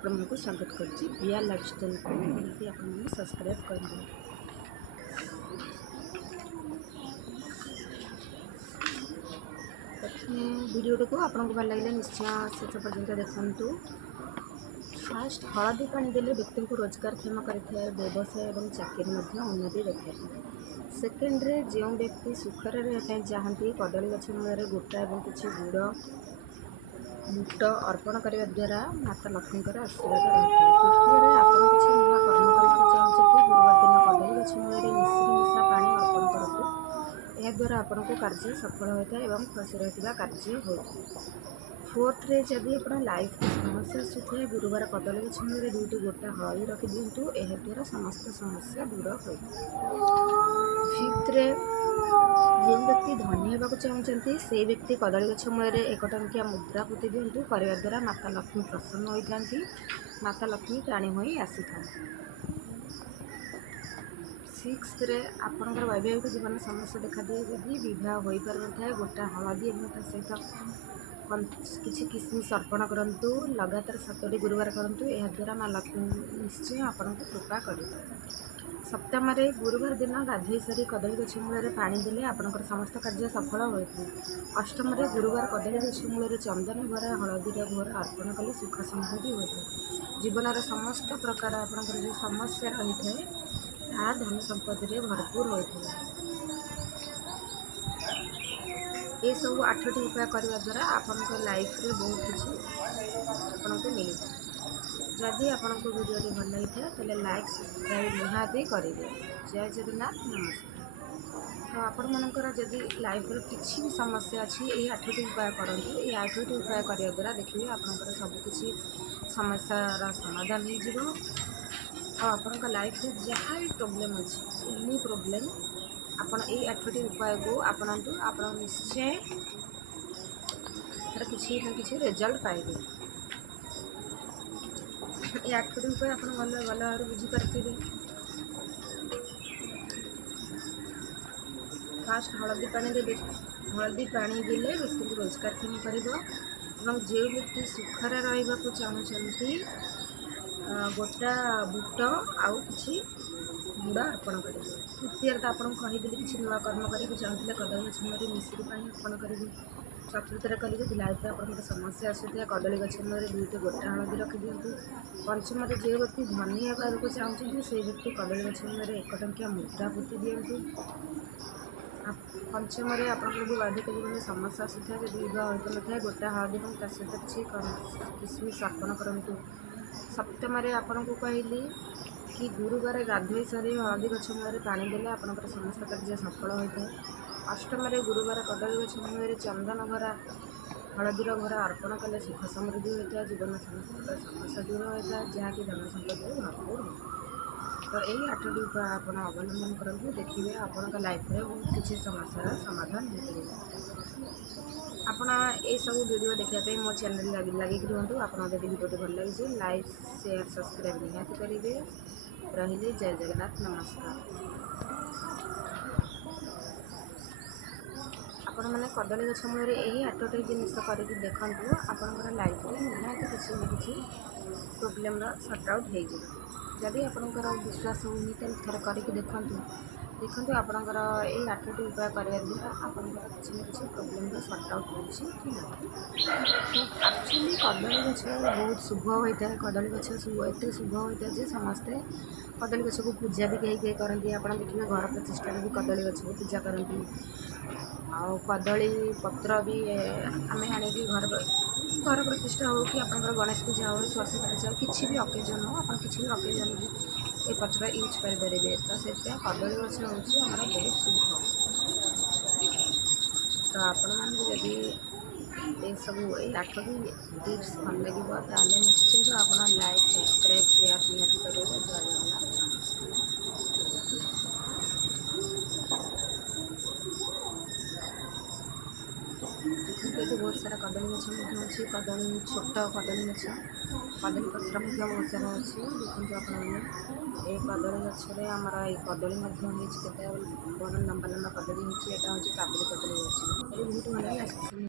ଆପଣମାନଙ୍କୁ ସ୍ୱାଗତ କରୁଛି ପ୍ରିୟା ଲାଇଫଷ୍ଟାଇଲକୁ ଯେମିତି ଆପଣମାନେ ସବସ୍କ୍ରାଇବ୍ କରିବେ। ପ୍ରଥମେ ଭିଡ଼ିଓଟିକୁ ଆପଣଙ୍କୁ ଭଲ ଲାଗିଲେ ନିଶ୍ଚୟ ଶେଷ ପର୍ଯ୍ୟନ୍ତ ଦେଖନ୍ତୁ। ଫାଷ୍ଟ ହଳଦୀ ପାଣି ଦେଲେ ବ୍ୟକ୍ତିଙ୍କୁ ରୋଜଗାରକ୍ଷମ କରିଥାଏ, ବ୍ୟବସାୟ ଏବଂ ଚାକିରି ମଧ୍ୟ ଉନ୍ନତି ଦେଖାଇଥାଏ। ସେକେଣ୍ଡରେ ଯେଉଁ ବ୍ୟକ୍ତି ସୁଖରେ ରହିବା ପାଇଁ ଚାହାନ୍ତି କଦଳୀ ଗଛ ମୂଳରେ ଗୋଟା ଏବଂ କିଛି ଗୁଡ଼ ବୁଟ ଅର୍ପଣ କରିବା ଦ୍ୱାରା ମାତା ଲକ୍ଷ୍ମୀଙ୍କର ଆଶୀର୍ବାଦ ରହିଥାଏ। ତୃତୀୟରେ ଆପଣ କିଛି ନୂଆ କର୍ମ କରିବାକୁ ଚାହୁଁଛନ୍ତି, ଗୁରୁବାର ଦିନ କଦଳୀ ଗଛ ମୂଳରେ ମିଶ୍ରି ମିଶା ପାଣି ଅର୍ପଣ କରନ୍ତୁ। ଏହାଦ୍ୱାରା ଆପଣଙ୍କୁ କାର୍ଯ୍ୟ ସଫଳ ହୋଇଥାଏ ଏବଂ ଫସି ରହିଥିବା କାର୍ଯ୍ୟ ହୋଇଥାଏ। ଫୋର୍ଥରେ ଯଦି ଆପଣ ଲାଇଫରେ ସମସ୍ୟା ଆସୁଥାଏ, ଗୁରୁବାର କଦଳୀ ଗଛ ମୂଳରେ 2ଟି ଗୋଟା ହଳଦୀ ରଖିଦିଅନ୍ତୁ, ଏହାଦ୍ୱାରା ସମସ୍ତ ସମସ୍ୟା ଦୂର ହୋଇଥାଏ। ଫିଫ୍ଥରେ ଯେଉଁ ବ୍ୟକ୍ତି ଧନୀ ହେବାକୁ ଚାହୁଁଛନ୍ତି ସେହି ବ୍ୟକ୍ତି କଦଳୀ ଗଛ ମୂଳରେ 1 ଟଙ୍କିଆ ମୁଦ୍ରା ପୋତି ଦିଅନ୍ତୁ। କରିବା ଦ୍ୱାରା ମାତା ଲକ୍ଷ୍ମୀ ପ୍ରସନ୍ନ ହୋଇଥାନ୍ତି, ମାତା ଲକ୍ଷ୍ମୀ ପ୍ରାଣୀ ହୋଇ ଆସିଥାନ୍ତି। ସିକ୍ସଥରେ ଆପଣଙ୍କର ବୈବାହିକ ଜୀବନ ସମସ୍ୟା ଦେଖାଦିଏ, ଯଦି ବିବାହ ହୋଇପାରୁନଥାଏ ଗୋଟା ହଳଦୀ ଏବଂ ତା ସହିତ କିଛି କିସମିସ୍ ଅର୍ପଣ କରନ୍ତୁ। ଲଗାତାର 7ଟି ଗୁରୁବାର କରନ୍ତୁ, ଏହାଦ୍ୱାରା ମା ଲକ୍ଷ୍ମୀ ନିଶ୍ଚୟ ଆପଣଙ୍କୁ କୃପା କରିବେ। ସପ୍ତମରେ ଗୁରୁବାର ଦିନ ଗାଧୋଇ ସାରି କଦଳୀ ଗଛ ମୂଳରେ ପାଣି ଦେଲେ ଆପଣଙ୍କର ସମସ୍ତ କାର୍ଯ୍ୟ ସଫଳ ହୋଇଥାଏ। ଅଷ୍ଟମରେ ଗୁରୁବାର କଦଳୀ ଗଛ ମୂଳରେ ଚନ୍ଦନ ଭରା ହଳଦୀର ଘୋର ଅର୍ପଣ କଲେ ସୁଖ ସମୃଦ୍ଧି ହୋଇଥାଏ। ଜୀବନର ସମସ୍ତ ପ୍ରକାର ଆପଣଙ୍କର ଯେଉଁ ସମସ୍ୟା ରହିଥାଏ ତାହା ଧନ ସମ୍ପତ୍ତିରେ ଭରପୁର ହୋଇଥାଏ। ଏସବୁ 8ଟି ଉପାୟ କରିବା ଦ୍ୱାରା ଆପଣଙ୍କ ଲାଇଫରେ ବହୁତ କିଛି ଆପଣଙ୍କୁ ମିଳିଥାଏ। ଯଦି ଆପଣଙ୍କୁ ଭିଡ଼ିଓଟି ଭଲ ଲାଗିଥାଏ ତାହେଲେ ଲାଇକ୍ ସବସ୍କ୍ରାଇବ୍ ନିହାତି କରିବେ। ଜୟ ଜଗନ୍ନାଥ, ନମସ୍କାର। ତ ଆପଣମାନଙ୍କର ଯଦି ଲାଇଫରେ କିଛି ବି ସମସ୍ୟା ଅଛି ଏହି 8ଟି ଉପାୟ କରନ୍ତୁ। ଏହି 8ଟି ଉପାୟ କରିବା ଦ୍ୱାରା ଦେଖିବେ ଆପଣଙ୍କର ସବୁକିଛି ସମସ୍ୟାର ସମାଧାନ ହେଇଯିବ। ଆଉ ଆପଣଙ୍କ ଲାଇଫରେ ଯାହା ବି ପ୍ରୋବ୍ଲେମ୍ ଅଛି, ଏନି ପ୍ରୋବ୍ଲେମ୍ ଆପଣ ଏଇ 8ଟି ଉପାୟକୁ ଆପଣାନ୍ତୁ, ଆପଣ ନିଶ୍ଚୟ ତାର କିଛି ନା କିଛି ରେଜଲ୍ଟ ପାଇବେ। এই 8ଟି ଉପାୟ ଆପଣ ଭଲ ଭାବରେ ବୁଝିପାରିଥିବେ। ଫାଷ୍ଟ ହଳଦୀ ପାଣି ଦେଲେ ବ୍ୟକ୍ତିଙ୍କୁ ରୋଜଗାରକ୍ଷମ କରିବ ଏବଂ ଯେଉଁ ବ୍ୟକ୍ତି ସୁଖରେ ରହିବାକୁ ଚାହୁଁଛନ୍ତି ଗୋଟା ବୁଟ ଆଉ କିଛି ଗୁଡ଼ ଅର୍ପଣ କରିବେ। ତୃତୀୟରେ ତ ଆପଣଙ୍କୁ କହିଦେଲି କିଛି ନୂଆ କର୍ମ କରିବାକୁ ଚାହୁଁଥିଲେ କଦଳୀ ଗଛ ମୂଳରେ ମିଶ୍ରି ପାଣି ଅର୍ପଣ କରିବେ। ଚତୁର୍ଥରେ କହିଲେ ଯଦି ଲାଇଫରେ ଆପଣଙ୍କର ସମସ୍ୟା ଆସୁଥାଏ କଦଳୀ ଗଛ ମୂଳରେ 2ଟି ଗୋଟା ହଳଦୀ ରଖିଦିଅନ୍ତୁ। ପଞ୍ଚମରେ ଯେଉଁ ବ୍ୟକ୍ତି ଧନୀ ହେବାକୁ ଚାହୁଁଛନ୍ତି ସେହି ବ୍ୟକ୍ତି କଦଳୀ ଗଛ ମୂଳରେ 1 ଟଙ୍କିଆ ମୁଦ୍ରା ପୋତି ଦିଅନ୍ତୁ। ପଞ୍ଚମରେ ଆପଣଙ୍କର ଯେଉଁ ବୈବାହିକ ଜୀବନରେ ସମସ୍ୟା ଆସୁଥାଏ, ଯଦି ବିବାହ ହୋଇପାରୁନଥାଏ ଗୋଟା ହଳଦୀ ଏବଂ ତା ସହିତ କିଛି କିସମିସ୍ ଅର୍ପଣ କରନ୍ତୁ। ସପ୍ତମରେ ଆପଣଙ୍କୁ କହିଲି କି ଗୁରୁବାର ଗାଧୋଇ ସାରି ହଳଦୀ ଗଛ ମୂଳରେ ପାଣି ଦେଲେ ଆପଣଙ୍କର ସମସ୍ତ କାର୍ଯ୍ୟ ସଫଳ ହୋଇଥାଏ। ଅଷ୍ଟମରେ ଗୁରୁବାର କଦଳୀ ଗଛ ମୂଳରେ ଚନ୍ଦନ ଭରା ହଳଦୀର ଘୋର ଅର୍ପଣ କଲେ ସୁଖ ସମୃଦ୍ଧି ହୋଇଥାଏ, ଜୀବନର ସମସ୍ତ ପ୍ରକାର ସମସ୍ୟା ଦୂର ହୋଇଥାଏ, ଯାହାକି ଧନ ସମ୍ପତ୍ତିରେ ଭରପୁର ହୋଇଥାଏ। ତ ଏହି 8ଟି ଉପାୟ ଆପଣ ଅବଲମ୍ବନ କରନ୍ତୁ, ଦେଖିବେ ଆପଣଙ୍କ ଲାଇଫରେ ବହୁତ କିଛି ସମସ୍ୟାର ସମାଧାନ ହୋଇପାରିବ। ଆପଣ ଏସବୁ ଭିଡ଼ିଓ ଦେଖିବା ପାଇଁ ମୋ ଚ୍ୟାନେଲ୍ ଲାଗିକି ରୁହନ୍ତୁ। ଆପଣଙ୍କ ଯଦି ଭିଡ଼ିଓଟି ଭଲ ଲାଗିଛି ଲାଇକ୍ ସେୟାର ସବସ୍କ୍ରାଇବ୍ ନିହାତି କରିବେ। ରହିଲି, ଜୟ ଜଗନ୍ନାଥ, ନମସ୍କାର। ଆପଣମାନେ କଦଳୀ ଗଛ ମୂଳରେ ଏହି 8ଟି ଜିନିଷ କରିକି ଦେଖନ୍ତୁ, ଆପଣଙ୍କର ଲାଇଫରେ ନିହାତି କିଛି ନା କିଛି ପ୍ରୋବ୍ଲେମର ସର୍ଟ ଆଉଟ୍ ହେଇଯିବ। ଯଦି ଆପଣଙ୍କର ବିଶ୍ୱାସ ହେଉନି ତାହେଲେ ଥରେ କରିକି ଦେଖନ୍ତୁ ଆପଣଙ୍କର ଏଇ 8ଟି ଉପାୟ କରିବା ଦ୍ୱାରା ଆପଣଙ୍କର କିଛି ନା କିଛି ପ୍ରୋବ୍ଲେମର ସର୍ଟ ଆଉଟ୍ ହେଉଛି କି ନାହିଁ। ଆକ୍ଚୁଆଲି କଦଳୀ ଗଛ ବହୁତ ଶୁଭ ହୋଇଥାଏ। କଦଳୀ ଗଛ ଏତେ ଶୁଭ ହୋଇଥାଏ ଯେ ସମସ୍ତେ କଦଳୀ ଗଛକୁ ପୂଜା ବି କେହି କରନ୍ତି। ଆପଣ ଦେଖିବେ ଘର ପ୍ରତିଷ୍ଠାରେ ବି କଦଳୀ ଗଛକୁ ପୂଜା କରନ୍ତି। ଆଉ କଦଳୀ ପତ୍ର ବି ଆମେ ଆଣିକି ଘର ପ୍ରତିଷ୍ଠା ହେଉ କି ଆପଣଙ୍କର ଗଣେଶ ପୂଜା ହେଉ, ସରସ୍ୱତୀ ପୂଜା ହେଉ, କିଛି ବି ଅକେଜନ୍ ହେଉ, ଆପଣ କିଛି ବି ଅକେଜନ୍ରେ ଏ ପତ୍ର ୟୁଜ୍ କରିପାରିବେ। ତ ସେଥିପାଇଁ କଦଳୀ ଗଛ ହେଉଛି ଆମର ବହୁତ ଶୁଭ। ତ ଆପଣମାନଙ୍କୁ ଯଦି ଏସବୁ ଏଇ 8ଟି ଟିପ୍ସ ଭଲ ଲାଗିବ ତାହେଲେ ନିଶ୍ଚିନ୍ତ ଆପଣ ଲାଇକ୍ ସବସ୍କ୍ରାଇବ୍ ସେୟାର ନିହାତି କରିବେ। ଜୟ ଜଗନ୍ନାଥ, ନମସ୍କାର। ଏଠି ବହୁତ ସାରା କଦଳୀ ଗଛ ମଧ୍ୟ ଅଛି, ଛୋଟ କଦଳୀ ଗଛ, କଦଳୀ ପତ୍ର ମଧ୍ୟ ବହୁତ ସାରା ଅଛି। ଦେଖନ୍ତୁ ଆପଣମାନେ ଏ କଦଳୀ ଗଛରେ ଆମର ଏଇ କଦଳୀ ମଧ୍ୟ ହେଇଛି, କେତେ ବଡ଼ ଲମ୍ବା ଲମ୍ବା କଦଳୀ ହେଇଛି। ଏଇଟା ହେଉଛି କାବୁଲି କଦଳୀ ଗଛ। ବହୁତ ଭଲ ଲାଗେ।